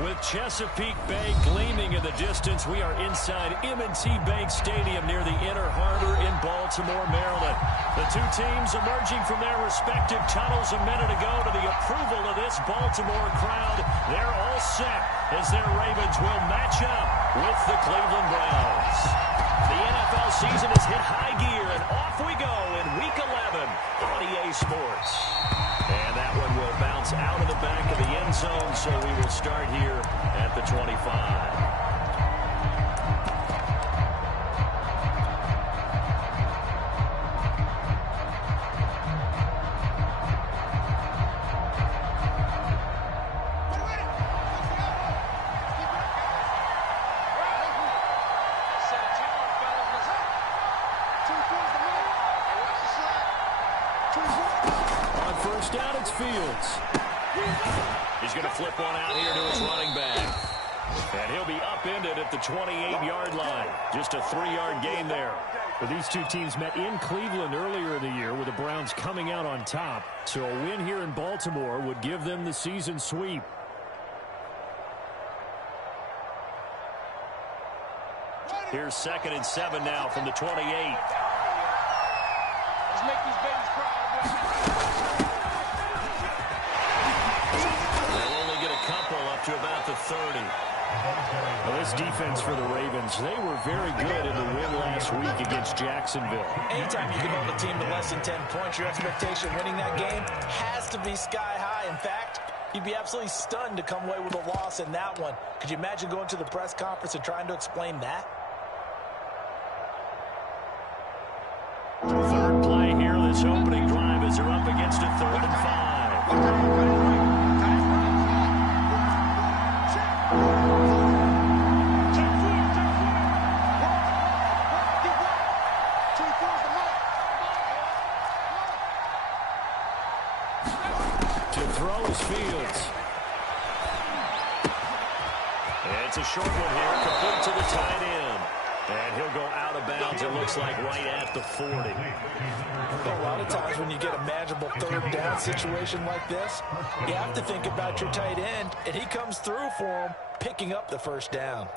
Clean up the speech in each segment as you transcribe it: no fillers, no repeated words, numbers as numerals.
With Chesapeake Bay gleaming in the distance, we are inside M&T Bank Stadium near the Inner Harbor in Baltimore, Maryland. The two teams emerging from their respective tunnels a minute ago to the approval of this Baltimore crowd. They're all set as their Ravens will match up with the Cleveland Browns. The NFL season has hit high gear, and off we go in Week 11 on EA Sports. And that one will bounce out of the back of the end zone, so we will start here at the 25. Down it's Fields. He's going to flip one out here to his running back. And he'll be upended at the 28-yard line. Just a 3-yard gain there. Well, these two teams met in Cleveland earlier in the year with the Browns coming out on top. So a win here in Baltimore would give them the season sweep. Here's 2nd and 7 now from the 28. Let's make these babies proud. Up to about the 30. Well, this defense for the Ravens, they were very good in the win last week against Jacksonville. Anytime you can hold a team to less than 10 points, your expectation of winning that game has to be sky high. In fact, you'd be absolutely stunned to come away with a loss in that one. Could you imagine going to the press conference and trying to explain that? Third play here, this opening drive as they're up against a 3rd and 5. Fields. It's a short one here, complete to the tight end. And he'll go out of bounds, it looks like, right at the 40. A lot of times when you get a manageable 3rd down situation like this, you have to think about your tight end, and he comes through for him, picking up the 1st down.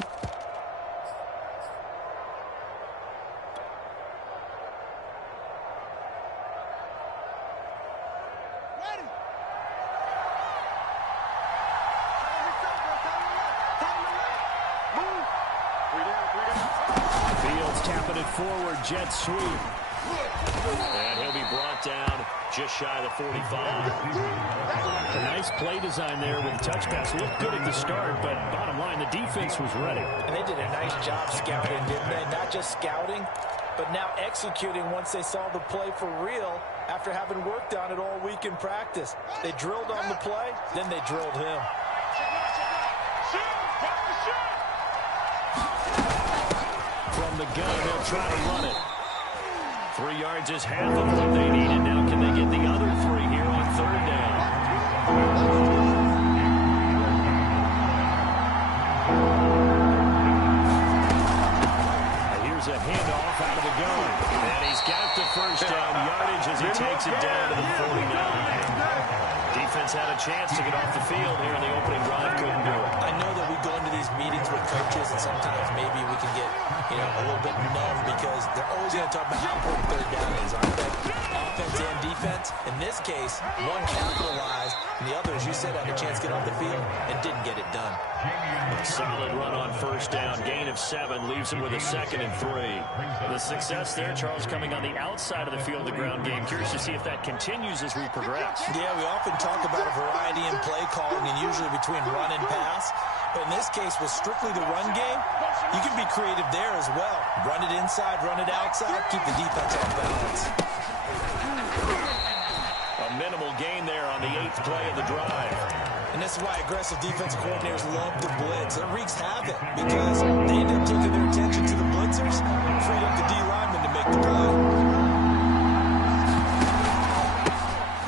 Forward jet sweep. And he'll be brought down just shy of the 45. A nice play design there with the touch pass. Looked good at the start, but bottom line, the defense was ready. And they did a nice job scouting, didn't they? Not just scouting, but now executing once they saw the play for real after having worked on it all week in practice. They drilled on the play, then they drilled him. From the gun, they'll try to run it. 3 yards is half of what they needed. Now can they get the other 3 here on 3rd down? Here's a handoff out of the gun. And he's got the 1st down yardage as he takes it down to the 49. Defense had a chance to get off the field here in the opening drive. Couldn't do it. I know that we go into these meetings with coaches, and sometimes maybe we can get, a little bit numb because they're always going to talk about how important 3rd down is, aren't they? Offense and defense. In this case, one capitalized, and the other, as you said, had a chance to get off the field and didn't get it done. Solid run on 1st down. Gain of 7 leaves him with a 2nd and 3. The success there, Charles, coming on the outside of the field, the ground game. Curious to see if that continues as we progress. Yeah, we often talk about a variety in play calling and usually between run and pass. But in this case, with strictly the run game, you can be creative there as well. Run it inside, run it outside, keep the defense off balance. A minimal gain there on the 8th play of the drive. And this is why aggressive defensive coordinators love the blitz. It wreaks havoc because they end up taking their attention to the blitzers and freed up the D lineman to make the play.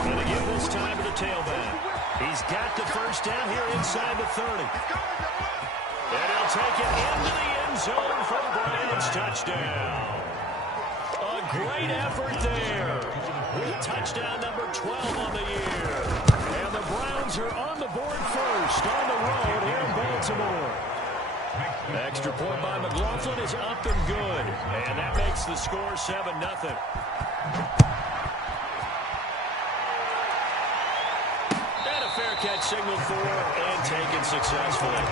And again this time to the tailback. He's got the 1st down here inside the 30. And he'll take it into the end zone for a Browns touchdown. A great effort there. Touchdown number 12 on the year. And the Browns are on the board first on the road here in Baltimore. Extra point by McLaughlin is up and good. And that makes the score 7-0. And a fair catch signaled for and taken successfully.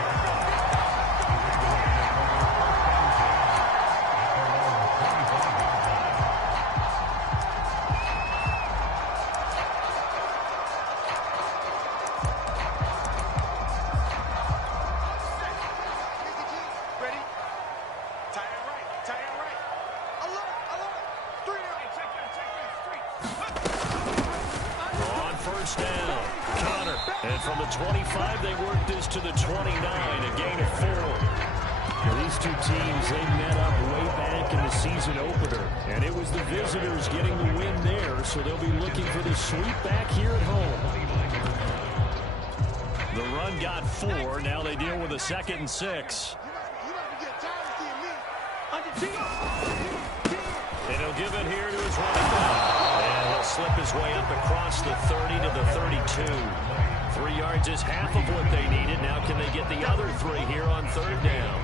And from the 25, they worked this to the 29, a gain of 4. Now, these two teams, they met up way back in the season opener, and it was the visitors getting the win there, so they'll be looking for the sweep back here at home. The run got 4. Now they deal with a 2nd and 6. And he'll give it here to his running back. And he'll slip his way up across the 30 to the 32. 3 yards is half of what they needed. Now can they get the other 3 here on 3rd down?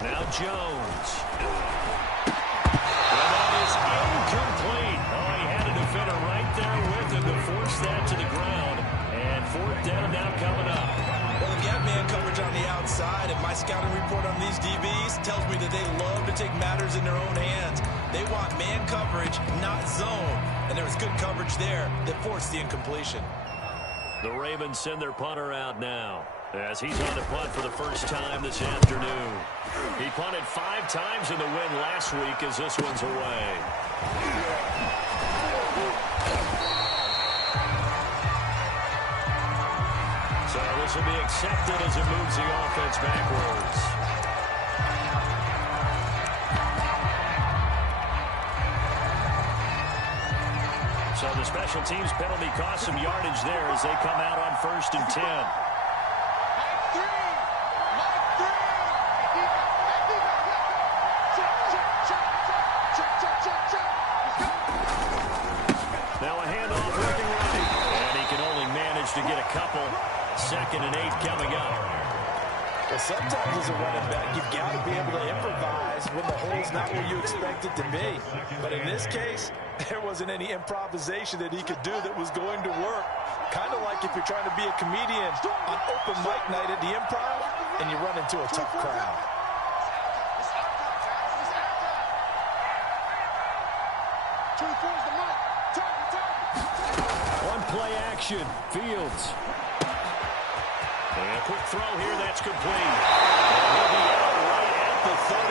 Now Jones. And that is incomplete. Oh, he had a defender right there with him to force that to the ground. And 4th down now coming up. Well, they've got man coverage on the outside, and my scouting report on these DBs tells me that they love to take matters in their own hands. They want man coverage, not zone. And there was good coverage there that forced the incompletion. The Ravens send their punter out now, as he's on to punt for the first time this afternoon. He punted 5 times in the win last week as this one's away. So this will be accepted as it moves the offense backwards. So the special teams penalty cost some yardage there as they come out on 1st and 10. Now a handoff working right. And he can only manage to get a couple. 2nd and 8 coming up. Well, sometimes as a running back, you've got to be able to improvise when the hole's not where you expect it to be. But in this case, there wasn't any improvisation that he could do that was going to work. Kind of like if you're trying to be a comedian on open mic night at the Improv and you run into a tough crowd. One play action. Fields. And a quick throw here, that's complete. And he'll be out right at the 35.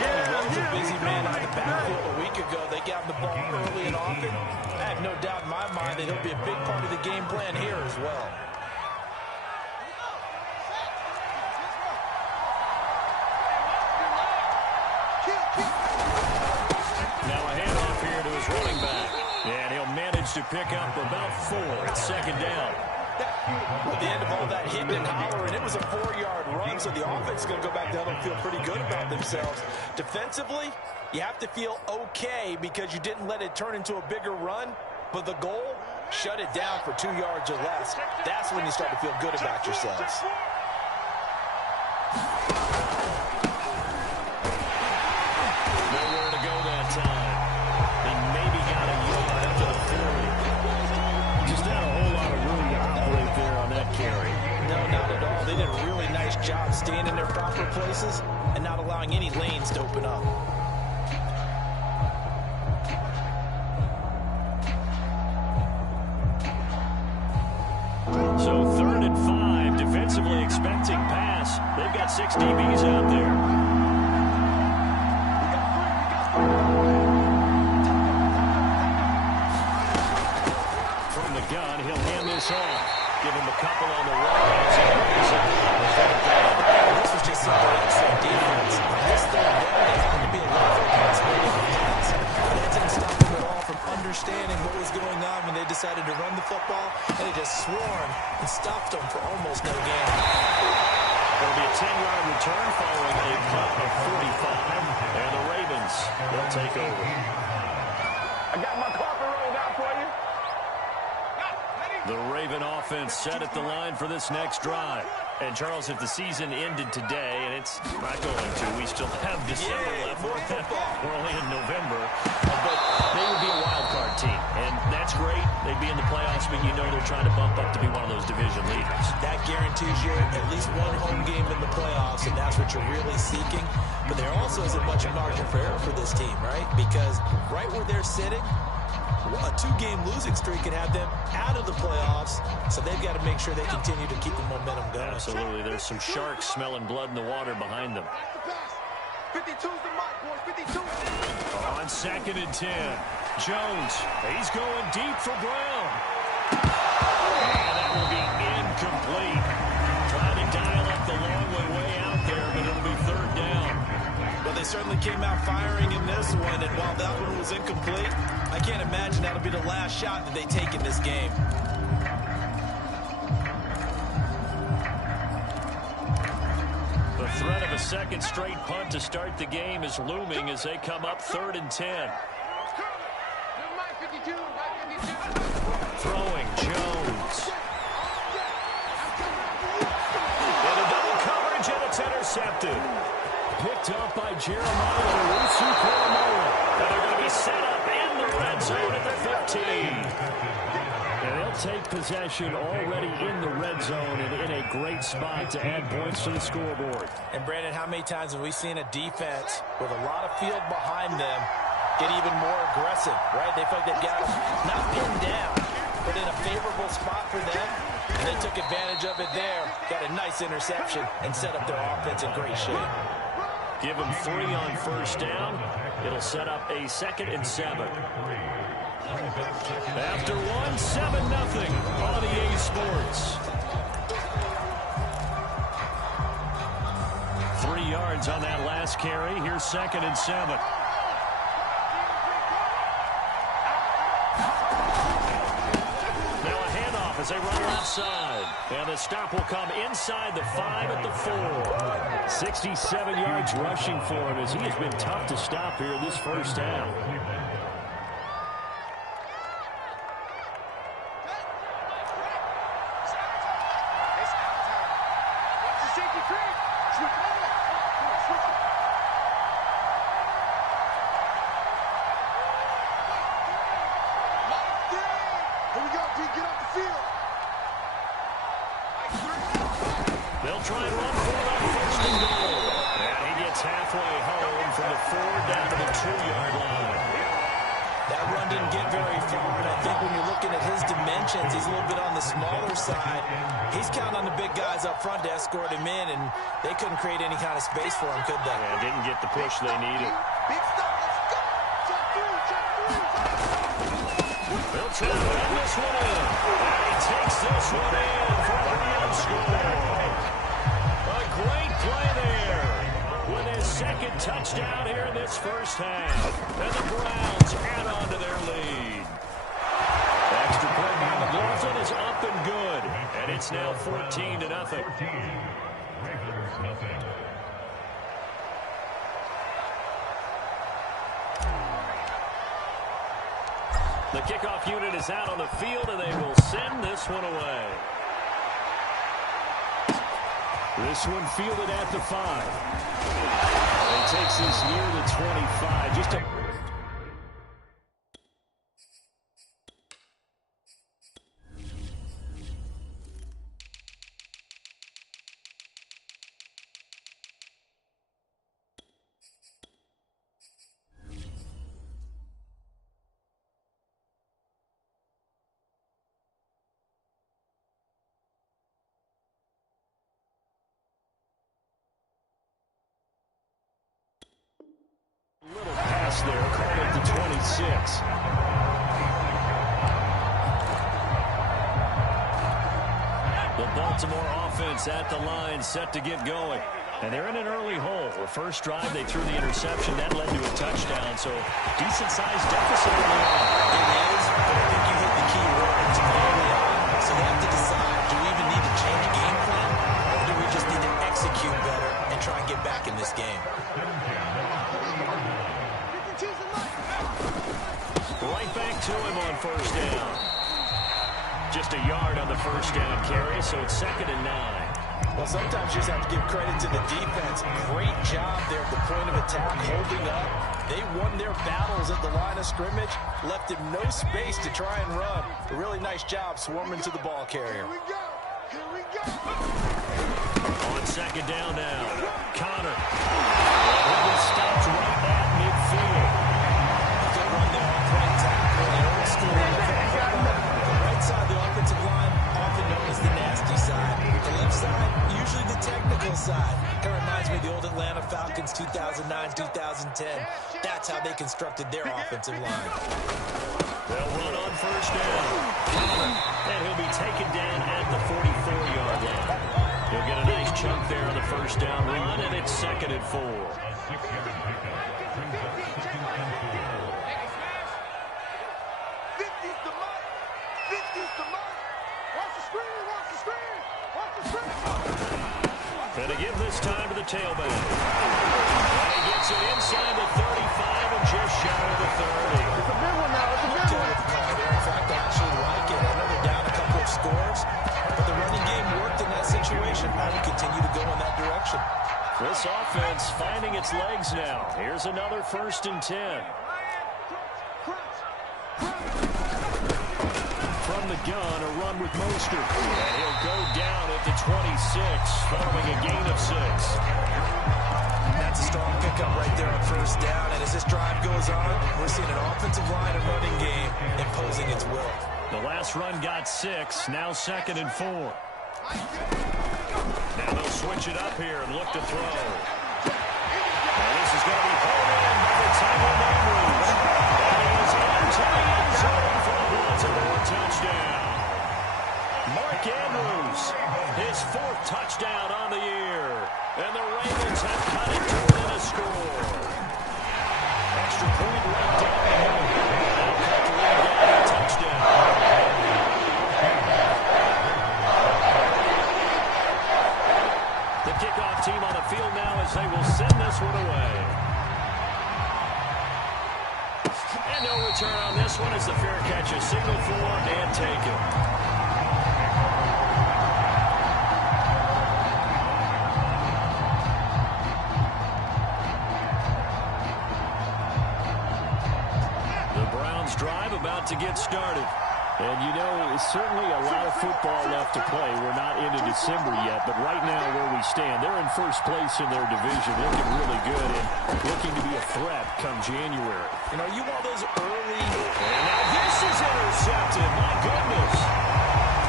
Yeah, was a busy man on the backfield a week ago. They got the ball early and often. I have no doubt in my mind that he'll be a big part of the game plan here as well. Now a handoff here to his running back. And he'll manage to pick up about 4 at 2nd down. At the end of all that hitting and hollering, it was a 4-yard run, so the offense is going to go back down and feel pretty good about themselves. Defensively, you have to feel okay because you didn't let it turn into a bigger run, but the goal, shut it down for 2 yards or less. That's when you start to feel good about yourselves. Nowhere to go that time. He maybe got a yard up to the 40. Just not a whole lot of room to operate there on that carry. No, not at all. They did a really nice job staying in their proper places and not allowing any lanes to open up. So 3rd and 5, defensively expecting pass. They've got 6 DBs out there. From the gun, he'll hand this off. Give him a couple on the run. This was just simple excellent defense. This third down, they happened to be a lot of possibility of offense. But that didn't stop them at all from understanding what was going on when they decided to run the football, and they just swarmed and stopped them for almost no gain. It'll be a 10-yard return following a cut of 45, and the Ravens will take over. I got my carpet rolled out for you. The Raven offense set at the line for this next drive. And, Charles, if the season ended today, and it's not going to, we still have December left. We're only in November. But they would be a wild card team. And that's great. They'd be in the playoffs, but you know they're trying to bump up to be one of those division leaders. That guarantees you at least one home game in the playoffs, and that's what you're really seeking. But there also isn't much margin for error for this team, right? Because right where they're sitting, a two-game losing streak could have them out of the playoffs, so they've got to make sure they continue to keep the momentum going. Absolutely. There's some sharks smelling blood in the water behind them. 52's the mark, boys. 52. On 2nd and 10, Jones, he's going deep for Brown. And that will be incomplete. Trying to dial up the long way out there, but it'll be 3rd down. Well, they certainly came out firing in this one, and while that one was incomplete, I can't imagine that'll be the last shot that they take in this game. The threat of a second straight punt to start the game is looming as they come up 3rd and 10. Throwing Jones. Into double coverage, and it's intercepted. Picked up by Jeremiah Owusu-Koramoah. And they're going to be set up in the red zone at the 15. And they'll take possession already in the red zone and in a great spot to add points to the scoreboard. And, Brandon, how many times have we seen a defense with a lot of field behind them get even more aggressive, right? They feel like they've got them not pinned down, but in a favorable spot for them. And they took advantage of it there. Got a nice interception and set up their offense in great shape. Give them 3 on 1st down. It'll set up a 2nd and 7. After 1, 7-0 on EA Sports. 3 yards on that last carry. Here's 2nd and 7. As they run left side. And the stop will come inside the 5 at the 4. 67 yards rushing for him as he has been tough to stop here in this first half. They'll try and run for it on 1st and goal. And he gets halfway home from the 4 down to the 2-yard line. That run didn't get very far, and I think when you're looking at his dimensions, he's a little bit on the smaller side. He's counting on the big guys up front to escort him in, and they couldn't create any kind of space for him, could they? Yeah, didn't get the push they needed. Big stop. Let's go. Check through. They'll try to run this one in. And he takes this one in for a 3-yard score. A great play there with his 2nd touchdown here in this first half. And the Browns add on to their lead. Extra point by McLaughlin is up and good. And it's now 14-0. The kickoff unit is out on the field, and they will send this one away. This one fielded at the 5. It takes this near the 25. Just a... Little pass there, caught at the 26. The Baltimore offense at the line, set to get going. And they're in an early hole. The first drive, they threw the interception. That led to a touchdown. So decent-sized deficit early on. It is, but I think you hit the key words early on. So they have to decide, do we even need to change game plan? Or do we just need to execute better and try and get back in this game? Right back to him on first down. Just a yard on the first down carry, so it's 2nd and 9. Well, sometimes you just have to give credit to the defense. Great job there at the point of attack, holding up. They won their battles at the line of scrimmage, left him no space to try and run. A really nice job swarming to the ball carrier. Here we go. On 2nd down now, Connor. He was stopped right at midfield. Good run there off right tackle. The old school NFL football. The right side of the offensive line, often known as the nasty side. The left side, usually the technical side. Kind of reminds me of the old Atlanta Falcons 2009, 2010. That's how they constructed their offensive line. They'll run on first down. Connor, and he'll be taken down at the 44-yard line. He'll get a nice chunk there on the first down run, and it's 2nd and 4. 50's the mark. 50's the mark. Watch the screen. Watch the screen. Watch the screen. And to give this time to the tailback. And he gets it inside the 35 and just shy of the 30. It's a big one now. It's a big one. In fact, I actually like it. I know they're down a couple of scores, but the running game worked in that situation. I would continue to go in that direction. This offense finding its legs now. Here's another 1st and 10. From the gun, a run with Mostert. And he'll go down at the 26, following a gain of 6. That's a strong pickup right there on first down. And as this drive goes on, we're seeing an offensive line and running game imposing its will. The last run got 6, now 2nd and 4. Now they'll switch it up here and look to throw. And this is going to be pulled in by the Tiger Andrews. And he is into the end zone for a Baltimore touchdown. Mark Andrews, his 4th touchdown on the year. And the Ravens have cut it to within a score. Extra point right down the middle. They'll cut the lead down to a touchdown. The kickoff team on the field now as they will send this one away. And no return on this one as the fair catch is signaled for and taken. Drive about to get started. And, you know, certainly a lot of football left to play. We're not into December yet, but right now where we stand, they're in first place in their division, looking really good and looking to be a threat come January. You know, you want those early... And now this is intercepted. My goodness.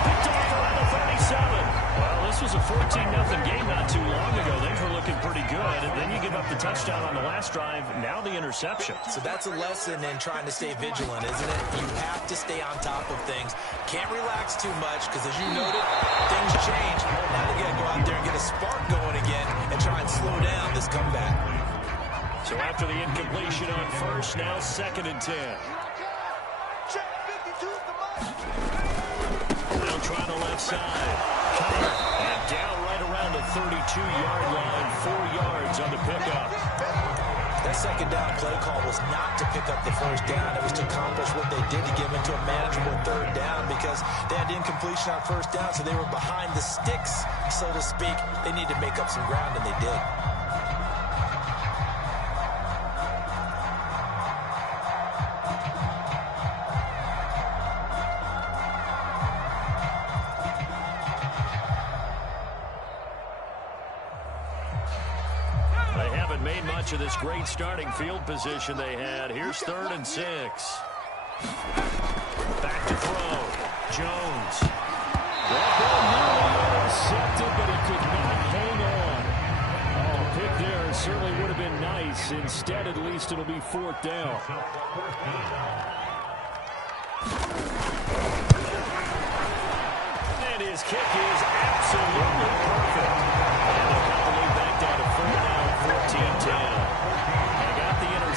Picked off around the 37. Well, this was a 14-0 game not too long ago. They were looking pretty good. And then you give up the touchdown on the last drive. Now the interception. So that's a lesson in trying to stay vigilant, isn't it? You have to stay on top of things. Can't relax too much because, as you noted, things change. Now they got to go out there and get a spark going again and try and slow down this comeback. So after the incompletion on first, now 2nd and 10. They'll try the left side. And down right around the 32-yard line, 4 yards on the pickup. That second down play call was not to pick up the first down. It was to accomplish what they did to get them into a manageable 3rd down because they had incompletion on first down, so they were behind the sticks, so to speak. They needed to make up some ground, and they did. Made much of this great starting field position they had. Here's 3rd and 6. Back to throw. Jones. That ball nearly intercepted, but he could not hang on. Oh, pick there certainly would have been nice. Instead, at least it'll be 4th down. And his kick is absolutely perfect. And they'll cut the lead back down to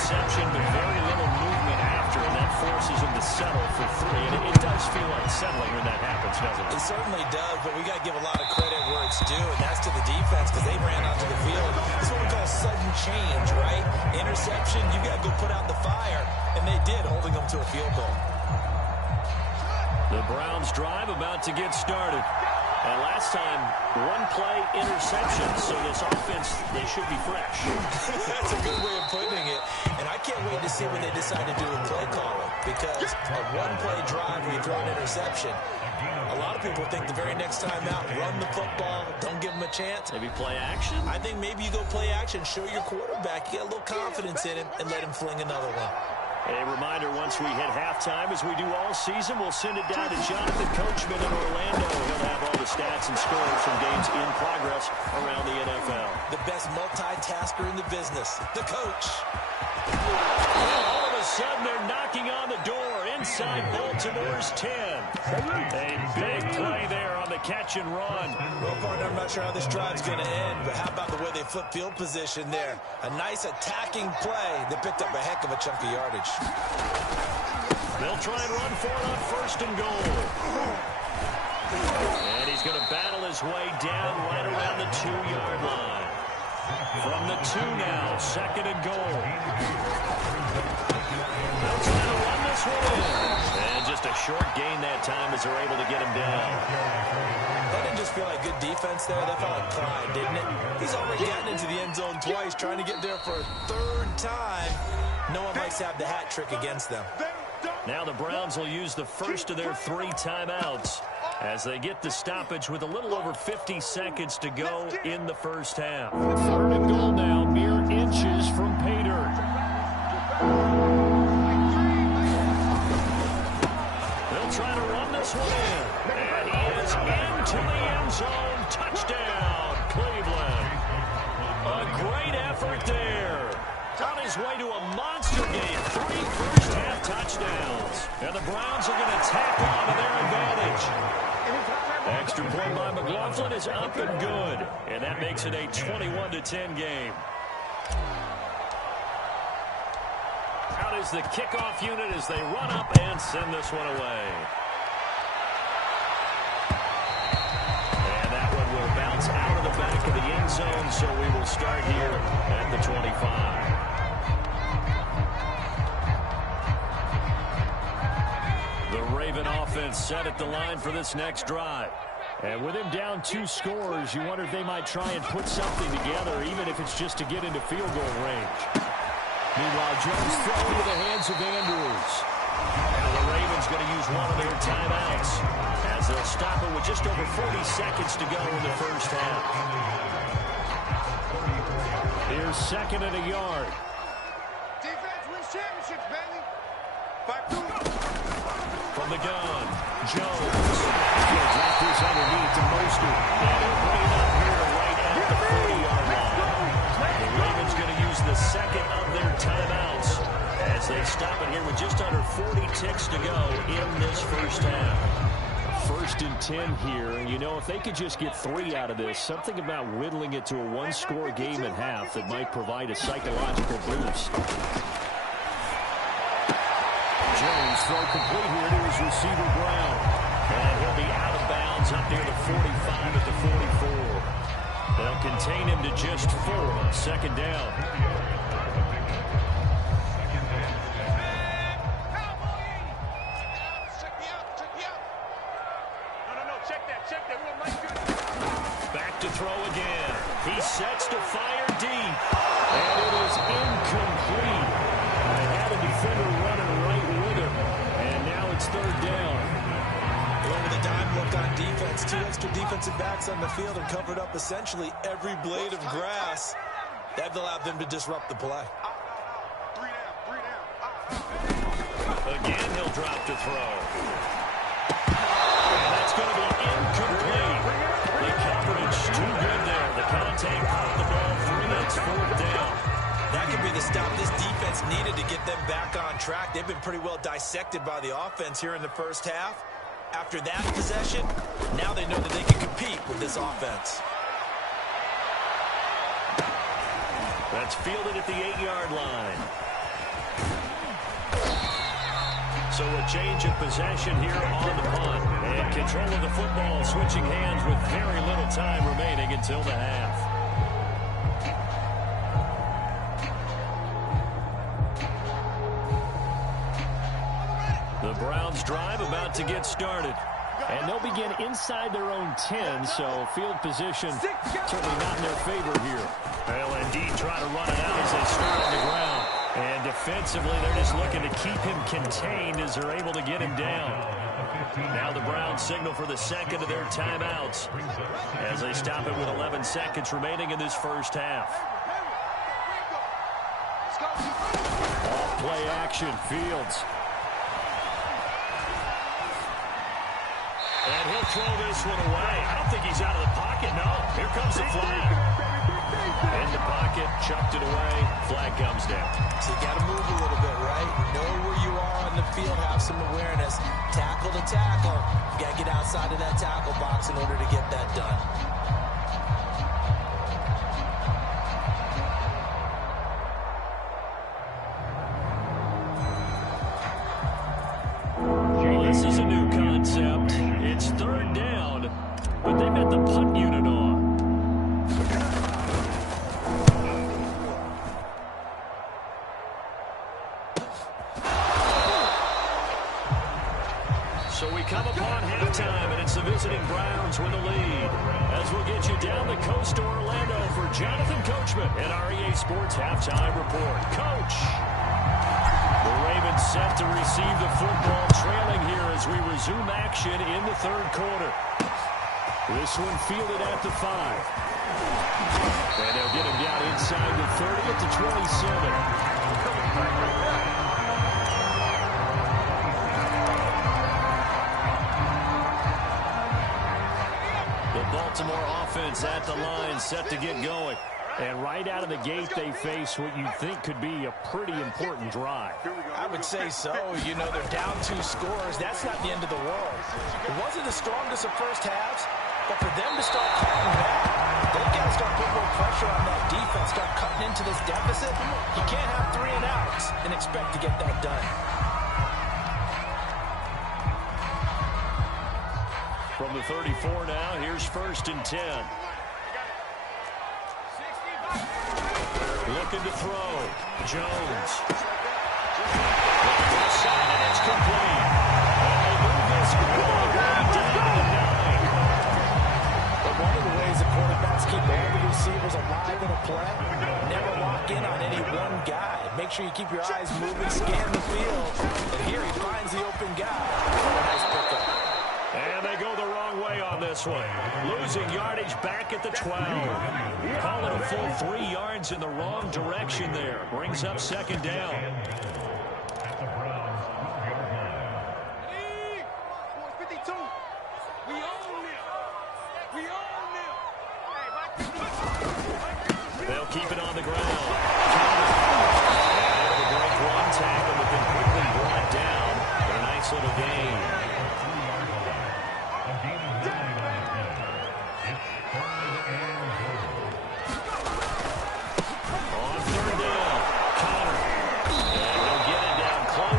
interception, but very little movement after, and that forces him to settle for 3. And it does feel like settling when that happens, doesn't it? It certainly does, but we got to give a lot of credit where it's due, and that's to the defense because they ran onto the field. This is what we call sudden change, right? Interception, you got to go put out the fire, and they did, holding them to a field goal. The Browns drive about to get started. And last time, one-play interception, so this offense, they should be fresh. That's a good way of putting it. And I can't wait to see what they decide to do with play calling, because a one-play drive where you throw an interception, a lot of people think the very next time out, run the football, don't give them a chance. Maybe play action? I think maybe you go play action, show your quarterback, you get a little confidence in him, and let him fling another one. A reminder, once we hit halftime, as we do all season, we'll send it down to Jonathan Coachman in Orlando. He'll have all the stats and scores from games in progress around the NFL. The best multitasker in the business, the coach. Well, all of a sudden, they're knocking on the door inside Baltimore's 10. A big play there on the catch and run. Well, partner, I'm not sure how this drive's going to end, but how about the way they flip field position there? A nice attacking play. They picked up a heck of a chunk of yardage. They'll try and run for it on 1st and goal. And he's going to battle his way down right around the 2-yard line. From the 2 now, 2nd and goal. They'll try to run this one in. And just a short gain that time as they're able to get him down. That didn't just feel like good defense there. That felt like pride, didn't it? He's already gotten into the end zone twice, trying to get there for a 3rd time. No one likes to have the hat trick against them. Now the Browns will use the first of their 3 timeouts as they get the stoppage with a little over 50 seconds to go in the first half. 3rd and goal now, mere inches from pay dirt. They'll try to run this one in. And he is into the end zone. Touchdown, Cleveland. A great effort there. On his way to a monster game. 3 first-half touchdowns. And the Browns are going to tack on to their advantage. Extra point by McLaughlin is up and good. And that makes it a 21-10 game. Out is the kickoff unit as they run up and send this one away. And that one will bounce out of the back of the end zone, so we will start here at the 25. The Raven offense set at the line for this next drive. And with him down 2 scores, you wonder if they might try and put something together, even if it's just to get into field goal range. Meanwhile, Jones thrown into the hands of Andrews. And the Ravens going to use one of their timeouts as they'll stop it with just over 40 seconds to go in the first half. Here's 2nd and a yard. Defense wins championships, baby. 5-2. From the gun, Jones. He'll drop this underneath to Mostert. And he'll bring it up here to right at the 40-yard line. The Ravens going to use the 2nd of their timeouts as they stop it here with just under 40 ticks to go in this first half. 1st and 10 here. You know, if they could just get 3 out of this, something about whittling it to a 1-score game at half that might provide a psychological boost. Jones throw complete here to his receiver Brown. And he'll be out of bounds up near the 45 at the 44. They'll contain him to just 4 on 2nd down. Back to throw again. He sets to fire deep. And it is incomplete. They had a defender running right with him. And now it's 3rd down. Over the dime look on defense. 2 extra defensive backs on the field and covered up essentially every blade of grass. That allowed them to disrupt the play. Again, he'll drop to throw. And that's going to be incomplete. The coverage too good there. The contact caught the ball 3. That's 4th down. That could be the stop this defense needed to get them back on track. They've been pretty well dissected by the offense here in the first half. After that possession, now they know that they can compete with this offense. That's fielded at the 8-yard line. So a change of possession here on the punt. And control of the football switching hands with very little time remaining until the half. The Browns drive about to get started. And they'll begin inside their own 10, so field position certainly not in their favor here. They'll indeed try to run it out as they start on the ground. And defensively, they're just looking to keep him contained as they're able to get him down. Now the Browns signal for the second of their timeouts as they stop it with 11 seconds remaining in this first half. Off play action, Fields. And he'll throw this one away. I don't think he's out of the pocket, no. Here comes the flag. In the pocket, chucked it away. Flag comes down. So you got to move a little bit, right? Know where you are on the field, have some awareness. Tackle to tackle. You got to get outside of that tackle box in order to get that done. This is a new concept. It's third down, but they've got the punt unit on. So we come upon halftime, and it's the visiting Browns with the lead. As we'll get you down the coast to Orlando for Jonathan Coachman and our EA Sports Halftime Report. Coach! The Ravens set to receive the football, trailing here as we resume action in the third quarter. This one fielded at the 5. And they'll get him down inside the 30 at the 27. Baltimore offense at the line, set to get going. And right out of the gate, they face what you think could be a pretty important drive. I would say so. You know, they're down 2 scores. That's not the end of the world. It wasn't the strongest of first halves, but for them to start clapping back, they've got to start putting more pressure on that defense, start cutting into this deficit. You can't have 3 and outs and expect to get that done. From the 34 now, here's 1st and 10. Looking to throw. Jones. Looking to the side, and it's complete. And they move this all the way down to the 9. But one of the ways the quarterbacks keep all the receivers alive in a play, never lock in on any one guy. Make sure you keep your eyes moving, scan the field. And here he finds the open guy. Nice pickup. And they go the wrong way on this one. Losing yardage back at the 12. Call it a full 3 yards in the wrong direction there. Brings up 2nd down. They'll keep it on the ground. Able to break one tackle, but then quickly brought down for a nice little gain.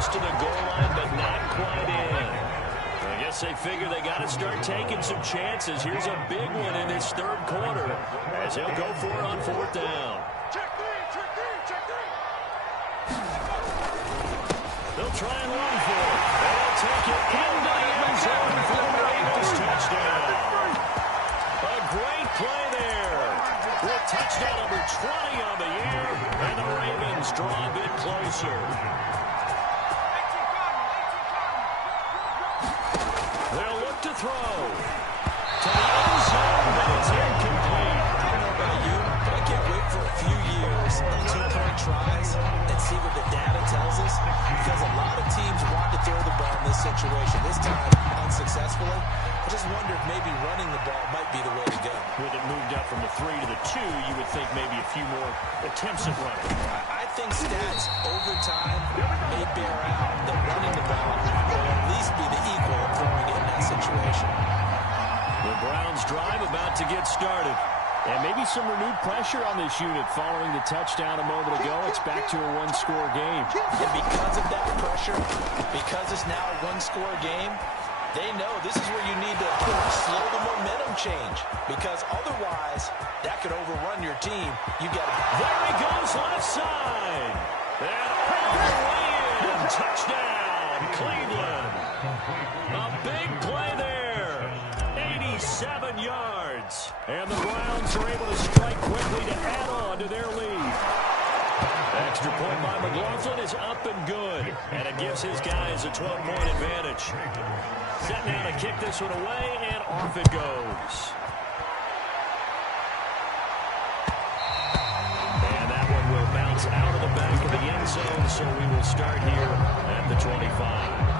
To the goal line, but not quite in. I guess they figure they got to start taking some chances. Here's a big one in this third quarter as he'll go for it on 4th down. They'll try and run for it. They'll take it into the end zone for the Ravens touchdown. A great play there. With touchdown number 20 on the year, and the Ravens draw a bit closer. They'll look to throw. To the end zone, but it's incomplete. I don't know about you, but I can't wait for a few years of 2-point tries and see what the data tells us. Because a lot of teams want to throw the ball in this situation. This time, unsuccessfully. I just wonder if maybe running the ball might be the way to go. With it moved up from the 3 to the 2, you would think maybe a few more attempts at running. I think stats over time may bear out that running the ball will at least be the equal of throwing it in that situation. The Browns drive about to get started. And maybe some renewed pressure on this unit following the touchdown a moment ago. It's back to a one-score game. And because of that pressure, because it's now a one-score game, they know this is where you need to slow the momentum change. Because otherwise, that could overrun your team. You got to... There he goes, left side. And Harper touchdown, Cleveland. A big play there. 87 yards. And the Browns are able to strike quickly to add on to their lead. Extra point by McLaughlin is up and good. And it gives his guys a 12-point advantage. Set now to kick this one away, and off it goes. And that one will bounce out of the back of the end zone, so we will start here at the 25.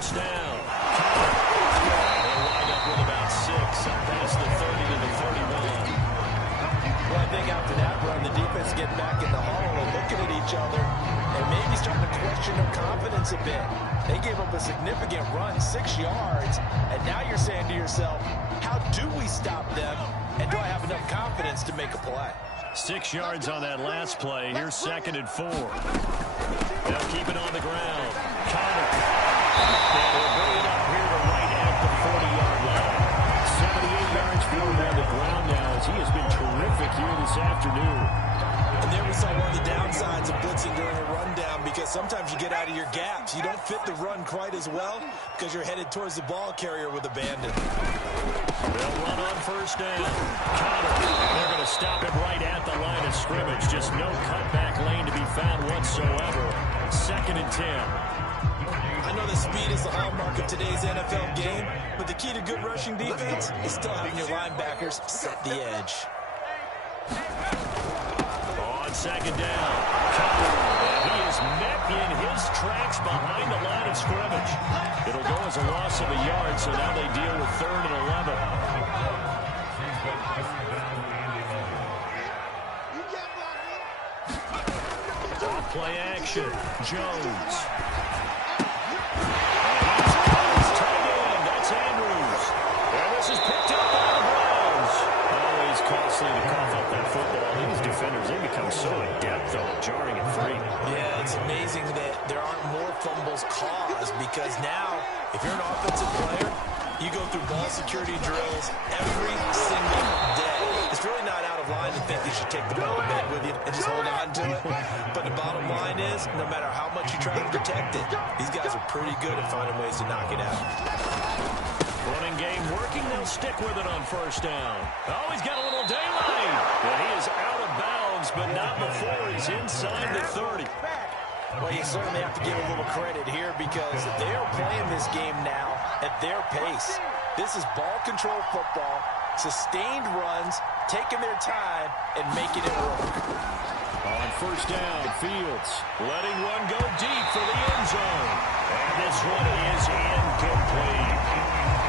Down. They'll wind up with about 6 up past the 30 to the 31. Well, I think after that run, the defense getting back in the huddle and looking at each other and maybe starting to question their confidence a bit. They gave up a significant run, 6 yards, and now you're saying to yourself, how do we stop them, and do I have enough confidence to make a play? 6 yards on that last play. Here's 2nd and 4. They'll keep it on the ground. Connor. And we'll bring it up here to right at the 40-yard line. 78 yards for him on the ground now as he has been terrific here this afternoon. And there we saw one of the downsides of blitzing during a rundown because sometimes you get out of your gaps. You don't fit the run quite as well because you're headed towards the ball carrier with abandon. They'll run on 1st down. Connor. They're going to stop him right at the line of scrimmage. Just no cutback lane to be found whatsoever. 2nd and 10. I know that speed is the hallmark of today's NFL game, but the key to good rushing defense is still having your linebackers set the edge. On 2nd down, he is met in his tracks behind the line of scrimmage. It'll go as a loss of a yard, so now they deal with 3rd and 11. Off play action, Jones. Is picked up by the Browns. Always costly to cough up that football. These defenders, they become so adept, though, at jarring it free. Yeah, it's amazing that there aren't more fumbles caused because now, if you're an offensive player, you go through ball security drills every single day. It's really not out of line to think you should take the ball to bed with you and just hold on to it. But the bottom line is, no matter how much you try to protect it, these guys are pretty good at finding ways to knock it out. Running game working, they'll stick with it on 1st down. Oh, he's got a little daylight. And he is out of bounds, but not before he's inside the 30. Well, you certainly have to give a little credit here because they are playing this game now at their pace. This is ball control football, sustained runs, taking their time, and making it work. On 1st down, Fields letting one go deep for the end zone. And this one is incomplete.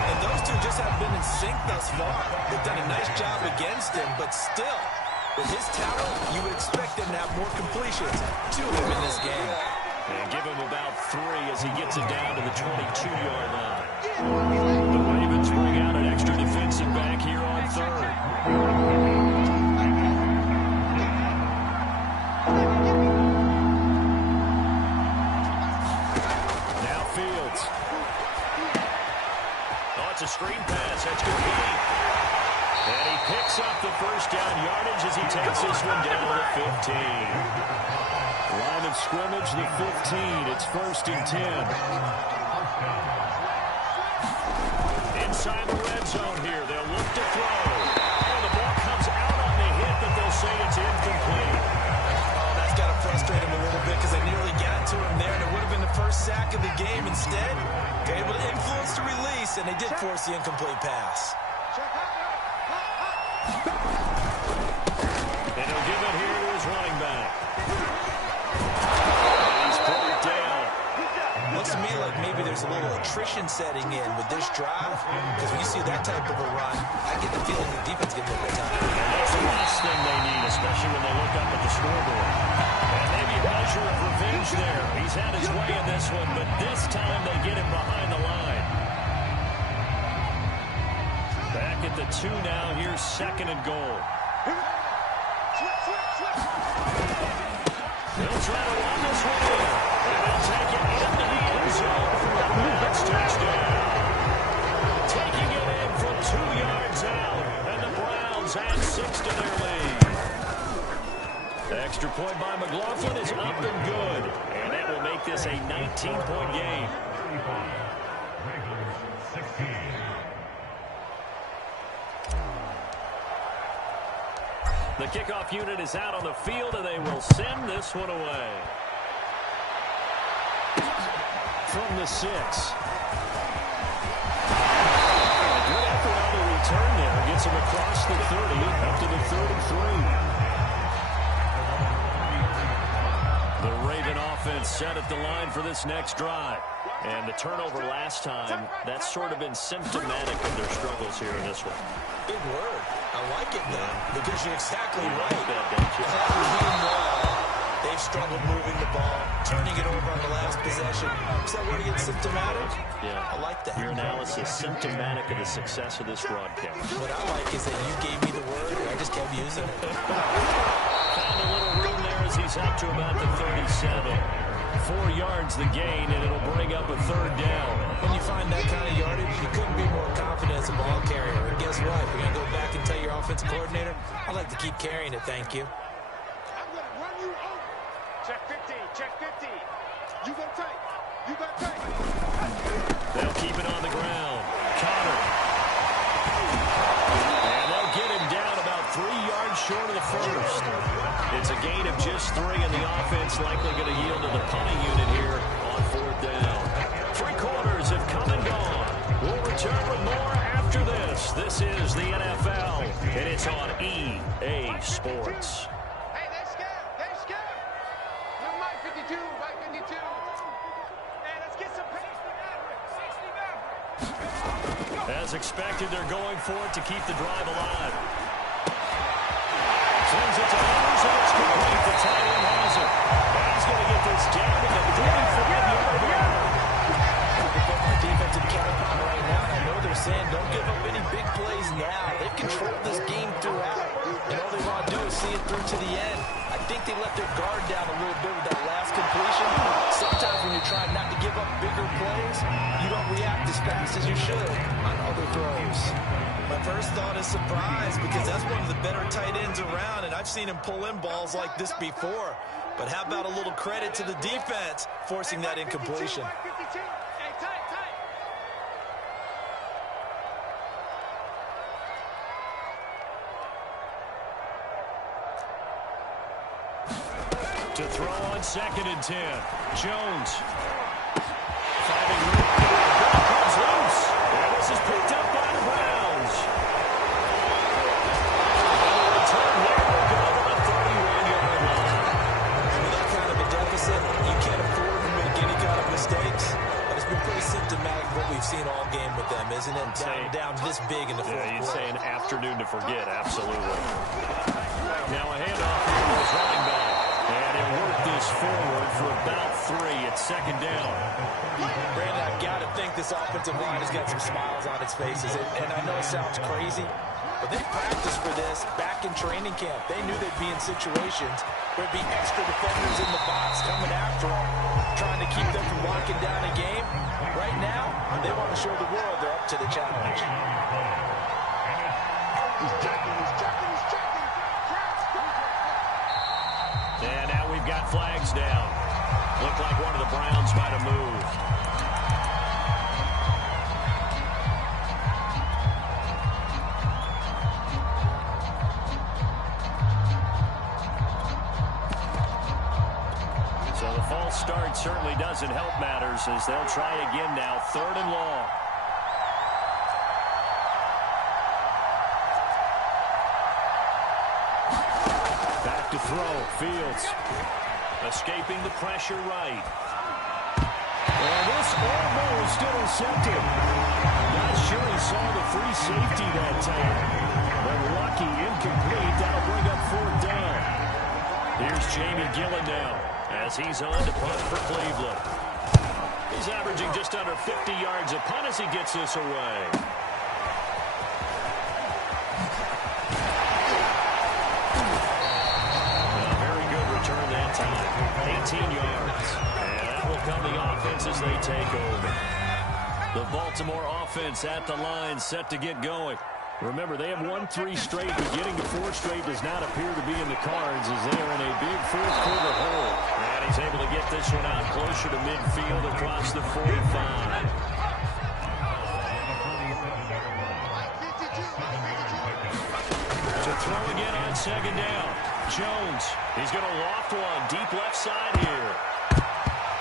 And those two just have been in sync thus far. They've done a nice job against him, but still, with his talent, you would expect them to have more completions to him in this game. And give him about 3 as he gets it down to the 22-yard line. The Ravens bring out an extra defensive back here on 3rd. Now Fields. Oh, it's a screen pass. That's good feed. And he picks up the 1st down yardage as he takes this one down to the 15. Line of scrimmage, the 15. It's 1st and 10. Inside the red zone here. They'll look to throw. Oh, the ball comes out on the hit, but they'll say it's incomplete. Oh, that's got to frustrate him a little bit because they nearly got to him there, and it would have been the first sack of the game. Instead, they're able to influence the release, and they did force the incomplete pass. And he'll give it here to his running back. And he's put it down. Looks to me like maybe there's a little attrition setting in with this drive, because when you see that type of a run, I get the feeling the defense gets a bit tired. And that's the last thing they need, especially when they look up at the scoreboard. And maybe measure measure of revenge there. He's had his way in this one, but this time they get him behind the line. Back at the 2 now. Here's 2nd and goal. They'll try to run this one in. And they'll take it into the end zone for a Browns touchdown. Taking it in from 2 yards out. And the Browns add 6 to their lead. The extra point by McLaughlin is up and good. And that will make this a 19-point game. The kickoff unit is out on the field, and they will send this one away. From the 6. Good effort on the return there. Gets him across the 30, up to the 33. The Raven offense set at the line for this next drive. And the turnover last time, that's sort of been symptomatic of their struggles here in this one. Big word. I like it now because you're exactly right. They've struggled moving the ball, turning it over on the last possession. Is that where it gets symptomatic? Yeah. I like that. Your analysis symptomatic of the success of this broadcast. What I like is that you gave me the word and I just kept using it. Found a little room there as he's up to about the 37. 4 yards the gain, and it'll bring up a 3rd down. When you find that kind of yardage, you couldn't be more confident as a ball carrier. And guess what? You're going to go back and tell your offensive coordinator, I'd like to keep carrying it, thank you. I'm going to run you over. Check 15, check 15. You go tight. You got tight. They'll keep it on the ground. Connor. And they'll get him down about 3 yards short of the first. It's a gain of just 3, and the offense likely going to yield to the punting unit here on 4th down. 3 quarters have come and gone. We'll return with more after this. This is the NFL, and it's on EA Sports. Hey, they're scared. They're scared. You're my 52, my 52. Hey, let's get some pace. 60 now. As expected, they're going for it to keep the drive alive. Sends it to Andrews, and it's complete. The tight end has it. And he's going to get this down to the 35-yard line. My defensive count right now, I know they're saying don't give up any big plays now. They've controlled this game throughout, and all they want to do is see it through to the end. I think they let their guard down a little bit with that last completion. Sometimes when you're trying not to give up bigger plays, you don't react as fast as you should on other throws. My first thought is surprise because that's one of the better tight ends around, and I've seen him pull in balls like this before. But how about a little credit to the defense forcing that incompletion? Hey, tight, tight. To throw on 2nd and 10. Jones. Finding room. The ball comes loose. And this is picked up by the Browns. And the return there will go to the 31-yard line. With that kind of a deficit, you can't afford to make any kind of mistakes. But it's been pretty symptomatic of what we've seen all game with them, isn't it? Down this big in the fourth Yeah, you'd quarter. say an afternoon to forget. Absolutely. Now a handoff here to his running back. And he'll work this forward for about 3 at 2nd down. Brandon, I've got to think this offensive line has got some smiles on its faces. And I know it sounds crazy, but they practiced for this back in training camp. They knew they'd be in situations where there'd be extra defenders in the box coming after them, trying to keep them from locking down a game. Right now, they want to show the world they're up to the challenge. He's jacking, he's jacking, he's jacking. And now we've got flags down. Looked like one of the Browns might have moved. So the false start certainly doesn't help matters as they'll try again now. 3rd and long. Back to throw. Fields. Escaping the pressure right. And this almost intercepted. Not sure he saw the free safety that time. But lucky, incomplete. That'll bring up 4th down. Here's Jamie Gillen now. as he's on to punt for Cleveland. He's averaging just under 50 yards a punt as he gets this away. A very good return that time. 18 yards. And that will come the offense as they take over. The Baltimore offense at the line, set to get going. Remember, they have won 3 straight, but getting to 4 straight does not appear to be in the cards as they are in a big fourth-quarter hole. And he's able to get this one out closer to midfield across the 45. To throw again on second down. Jones, he's going to loft one deep left side here.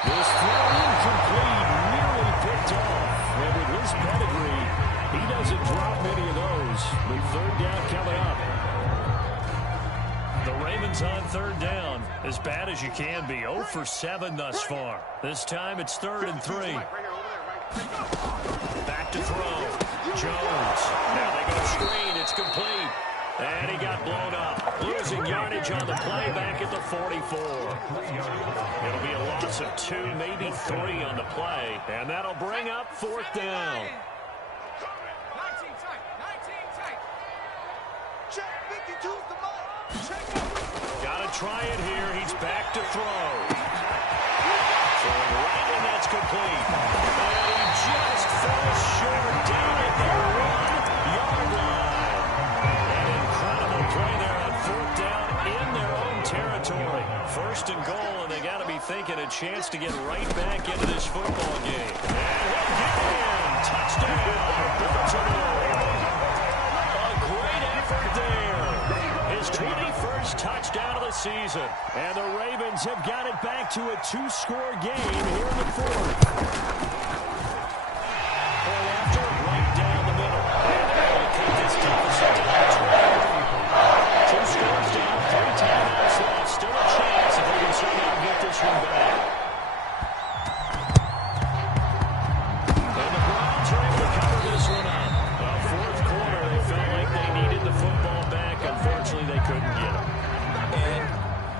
This throw incomplete, nearly picked off. And with his pedigree, he doesn't drop many of those. But third down coming up. The Ravens on third down. As bad as you can be. 0 for 7 thus far. This time it's 3rd and 3. Back to throw. Jones. Now they go screen. It's complete. And he got blown up. Losing yardage on the play back at the 44. It'll be a loss of 2, maybe 3 on the play. And that'll bring up 4th down. Got to try it here. He's back to throw. Throwing right, and that's complete. And he just falls short down at the 1-yard line. An incredible play there on 4th down in their own territory. 1st and goal, and they got to be thinking a chance to get right back into this football game. And he'll get in. Touchdown, Baltimore. A great effort there. His 21st touchdown of the season. And the Ravens have got it back to a 2-score game here in the 4th. Point after, right down the middle. And they're able to keep this deficit to 12. 2 scores down, 3 timeouts left. Still a chance if they can somehow get this one back. And the Browns are able to cover this one up. 4th quarter, they felt like they needed the football back. Unfortunately, they couldn't get it. And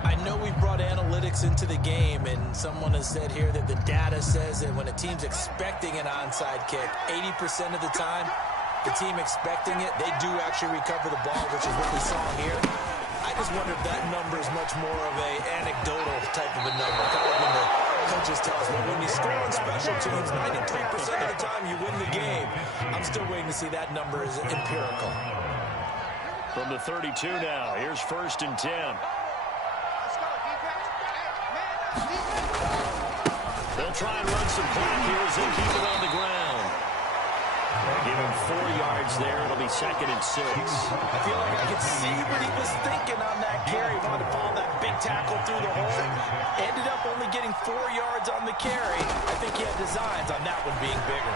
I know we brought analytics into the game, and someone has said here that the data says that when a team's expecting an onside kick, 80% of the time, the team expecting it, they do actually recover the ball, which is what we saw here. I just wonder if that number is much more of a anecdotal type of a number. Kind of when the coaches tell us, well, when you score on special teams, 93% of the time you win the game. I'm still waiting to see that number is empirical. From the 32 now, here's 1st and 10. They'll try and run some clock here as they keep it on the ground. They'll give him 4 yards there. It'll be 2nd and 6. I feel like I could see what he was thinking on that carry. Wanted to follow that big tackle through the hole. Ended up only getting 4 yards on the carry. I think he had designs on that one being bigger.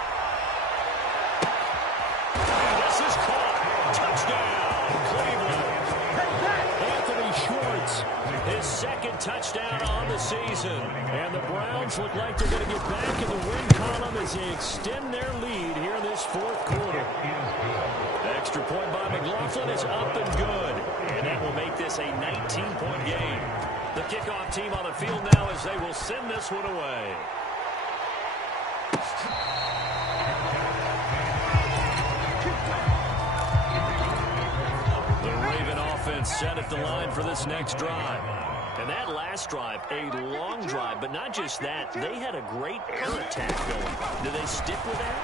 This is caught. Touchdown, Cleveland. Anthony Schwartz, his 2nd touchdown on the season. And the Browns look like they're going to get back in the win column as they extend their lead here in this 4th quarter. Extra point by McLaughlin is up and good. And that will make this a 19-point game. The kickoff team on the field now as they will send this one away. Set at the line for this next drive. And that last drive, a long drive, but not just that. They had a great air attack going. Do they stick with that?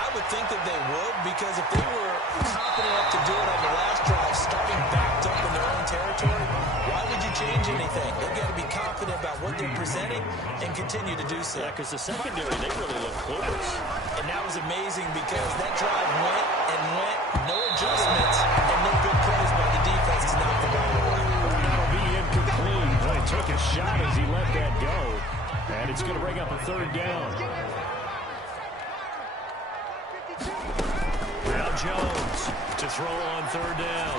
I would think that they would, because if they were confident enough to do it on the last drive, starting backed up in their own territory, why would you change anything? They've got to be confident about what they're presenting and continue to do so. Yeah, because the secondary, they really look close. And that was amazing because that drive went and went, no adjustments, and no good plays by the defense to knock the ball away. That'll be incomplete. Well, he took a shot as he let that go. And it's going to bring up a 3rd down. Now Jones to throw on 3rd down.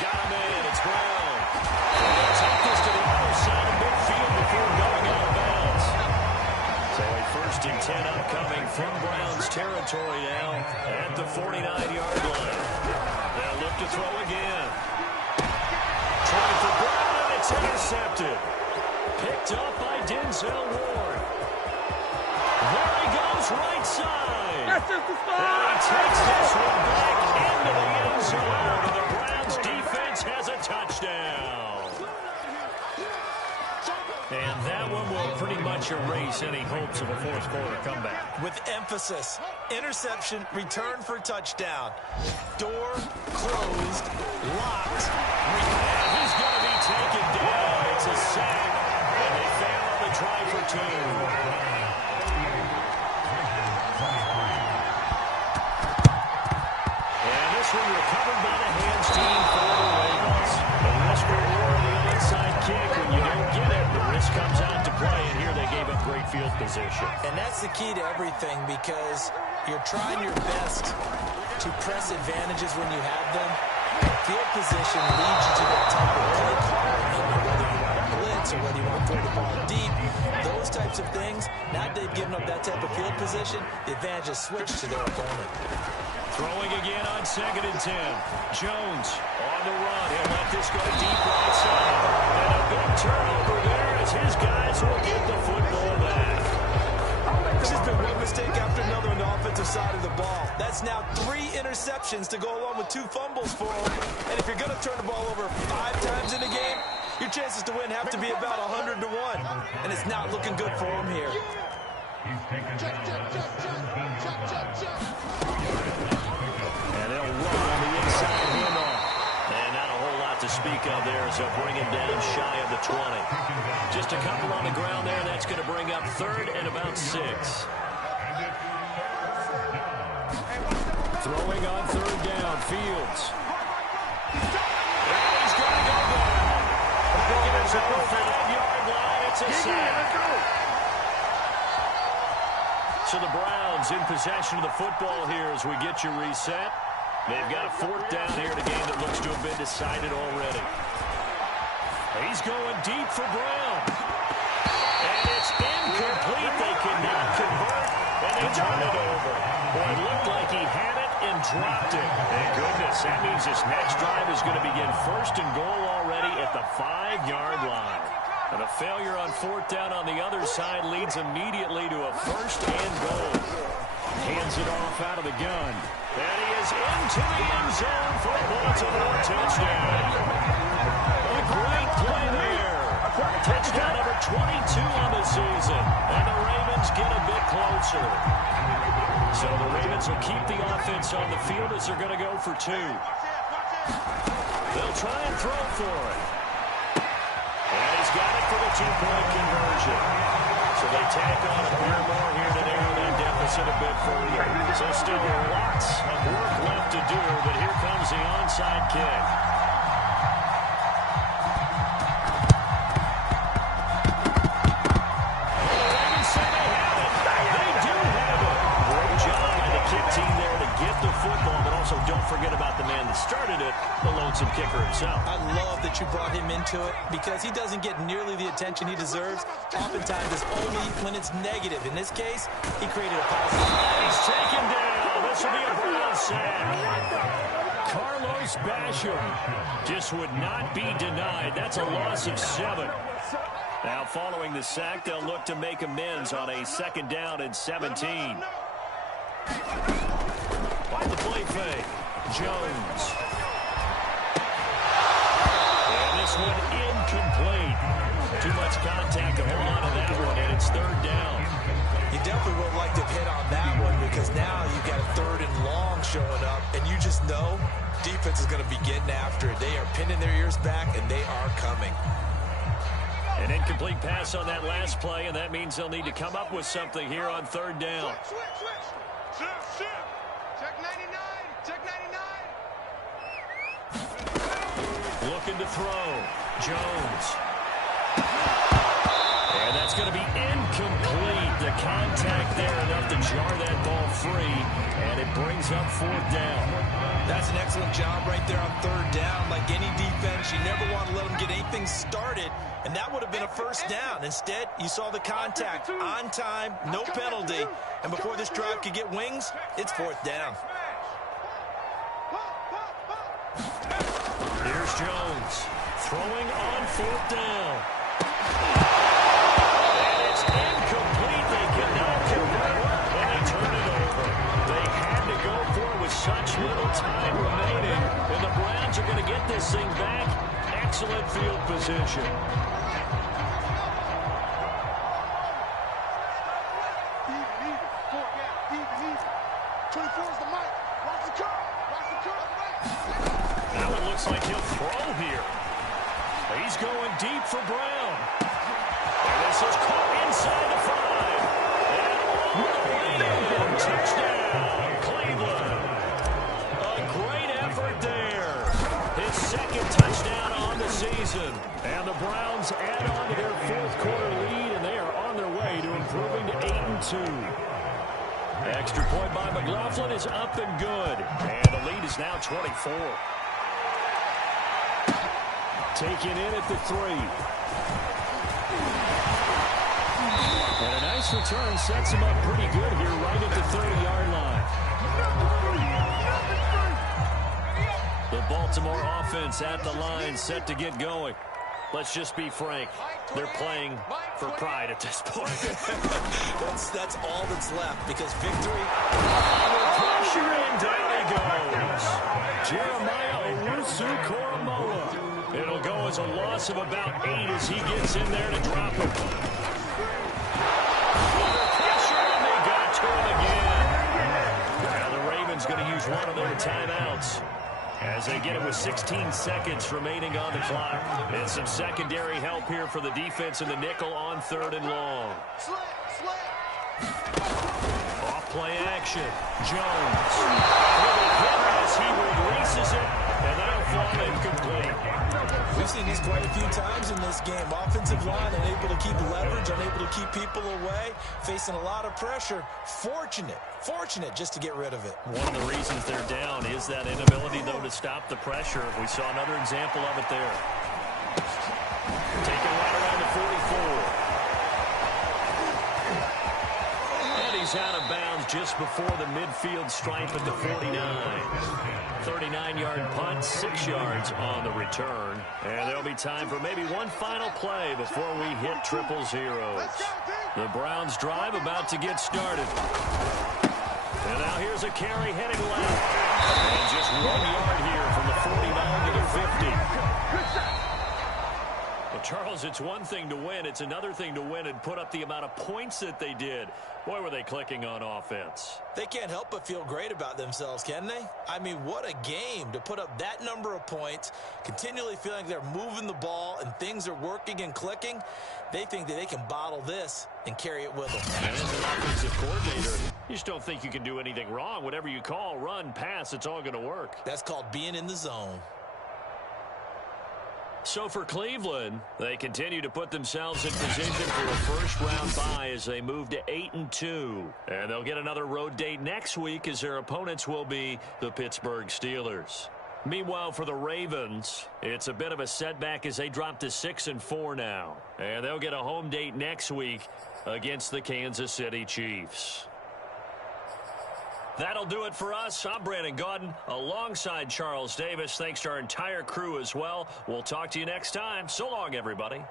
Got him in. It's Brown. They'll take this to the other side of midfield before going out of bounds. So a 1st and 10 upcoming from Brown's territory now at the 49-yard line. They'll look to throw again. Trying for Brown, and it's intercepted. Picked up by Denzel Ward. There he goes, right side. And he takes this one back into the end zone. And the Browns defense has a touchdown. And that one will pretty much erase any hopes of a fourth quarter comeback. With emphasis, interception, return for touchdown. Door closed, locked. And he's going to be taken down. It's a sack. And they fail on the try for two. This one recovered by the hands team for the Ravens. The risk reward of the onside kick. When you don't get it, the risk comes out to play, and here they gave up great field position. And that's the key to everything, because you're trying your best to press advantages when you have them. Field position leads you to that type of play calling, whether you want to blitz or whether you want to throw the ball deep. Those types of things, now they've given up that type of field position, the advantage is switched to their opponent. Throwing again on 2nd and 10. Jones on the run. He'll let this go deep right side. And a big turnover there as his guys will get the football back. It's just been one mistake after another on the offensive side of the ball. That's now 3 interceptions to go along with 2 fumbles for him. And if you're going to turn the ball over 5 times in a game, your chances to win have to be about 100 to 1. And it's not looking good for him here. And they'll run on the inside handoff. And not a whole lot to speak of there as they'll bring him down shy of the 20. Just a couple on the ground there. That's going to bring up 3rd and about 6. Throwing on 3rd down. Fields. And he's going to go down. It's a 5-yard line. It's a sack. So the Browns in possession of the football here as we get you reset. They've got a 4th down here in a game that looks to have been decided already. He's going deep for Brown. And it's incomplete. They cannot convert, and they turn it over. Boy, it looked like he had it and dropped it. Thank goodness. That means this next drive is going to begin 1st and goal already at the 5-yard line. And a failure on 4th down on the other side leads immediately to a 1st and goal. Hands it off out of the gun. And he is into the end zone for a Baltimore touchdown. A great play there. Touchdown number 22 on the season. And the Ravens get a bit closer. So the Ravens will keep the offense on the field as they're going to go for 2. They'll try and throw for it. And he's got it for the 2-point conversion. So they tack on a pair more here to narrow that deficit a bit further. So still lots of work left to do, but here comes the onside kick. The Ravens say they have it. They do have it. Great job by the kick team there to get the football, but also don't forget about the man that started it, the lonesome kicker himself. I love that you brought him into it because he doesn't get nearly the attention he deserves. Oftentimes it's only when it's negative. In this case, he created a positive. He's taken down. This will be a Brown sack. Carlos Basham just would not be denied. That's a loss of 7. Now following the sack, they'll look to make amends on a 2nd down and 17. By the play fake, Jones. And this one incomplete. Too much contact to hold on to that one, and it's 3rd down. You definitely would have liked to hit on that one because now you've got a 3rd and long showing up, and you just know defense is going to be getting after it. They are pinning their ears back, and they are coming. An incomplete pass on that last play, and that means they'll need to come up with something here on 3rd down. Switch. Check 99. Check 99. Looking to throw. Jones. And that's going to be incomplete. The contact there enough to jar that ball free, and it brings up 4th down. That's an excellent job right there on 3rd down. Like any defense, you never want to let them get anything started, and that would have been a 1st down. Instead, you saw the contact on time, no penalty, and before this drive could get wings, it's 4th down. Here's Jones throwing on 4th down. this thing back. Excellent field position. That one looks like he'll throw here. He's going deep for Brown. And this is caught inside the 5. And all the way in. Touchdown, Cleveland. A great effort there. His second touchdown on the season. And the Browns add on to their fourth quarter lead, and they are on their way to improving to 8-2. Extra point by McLaughlin is up and good. And the lead is now 24. Taken in at the 3. And a nice return sets him up pretty good here right at the 30-yard line. The Baltimore offense at the line, set to get going. Let's just be frank. They're playing for pride at this point. That's all that's left, because victory... Pressure, and down he goes. Jeremiah Owusu-Koramoah. It'll go as a loss of about 8 as he gets in there to drop it. Pressure, and they got to him again. Now the Ravens going to use one of their timeouts as they get it with 16 seconds remaining on the clock. And some secondary help here for the defense in the nickel on 3rd and long. Off play action. Jones. As he releases it, and that'll fall incomplete. We've seen this quite a few times in this game. Offensive line unable to keep leverage, unable to keep people away, facing a lot of pressure. Fortunate just to get rid of it. One of the reasons they're down is that inability, though, to stop the pressure. We saw another example of it there. Taken right around the 44. And he's out of bounds just before the midfield stripe at the 49. 39-yard punt, 6 yards on the return. And there'll be time for maybe one final play before we hit triple zeros. The Browns drive about to get started. And now here's a carry heading left. And just 1 yard here from the 49 to the 50. Well, Charles, it's one thing to win. It's another thing to win and put up the amount of points that they did. Boy, were they clicking on offense. They can't help but feel great about themselves, can they? I mean, what a game to put up that number of points, continually feeling like they're moving the ball and things are working and clicking. They think that they can bottle this and carry it with them. And as an offensive coordinator, you just don't think you can do anything wrong. Whatever you call, run, pass, it's all going to work. That's called being in the zone. So for Cleveland, they continue to put themselves in position for a first-round bye as they move to 8-2. And they'll get another road date next week as their opponents will be the Pittsburgh Steelers. Meanwhile, for the Ravens, it's a bit of a setback as they drop to 6-4 now. And they'll get a home date next week against the Kansas City Chiefs. That'll do it for us. I'm Brandon Gaudin alongside Charles Davis. Thanks to our entire crew as well. We'll talk to you next time. So long, everybody.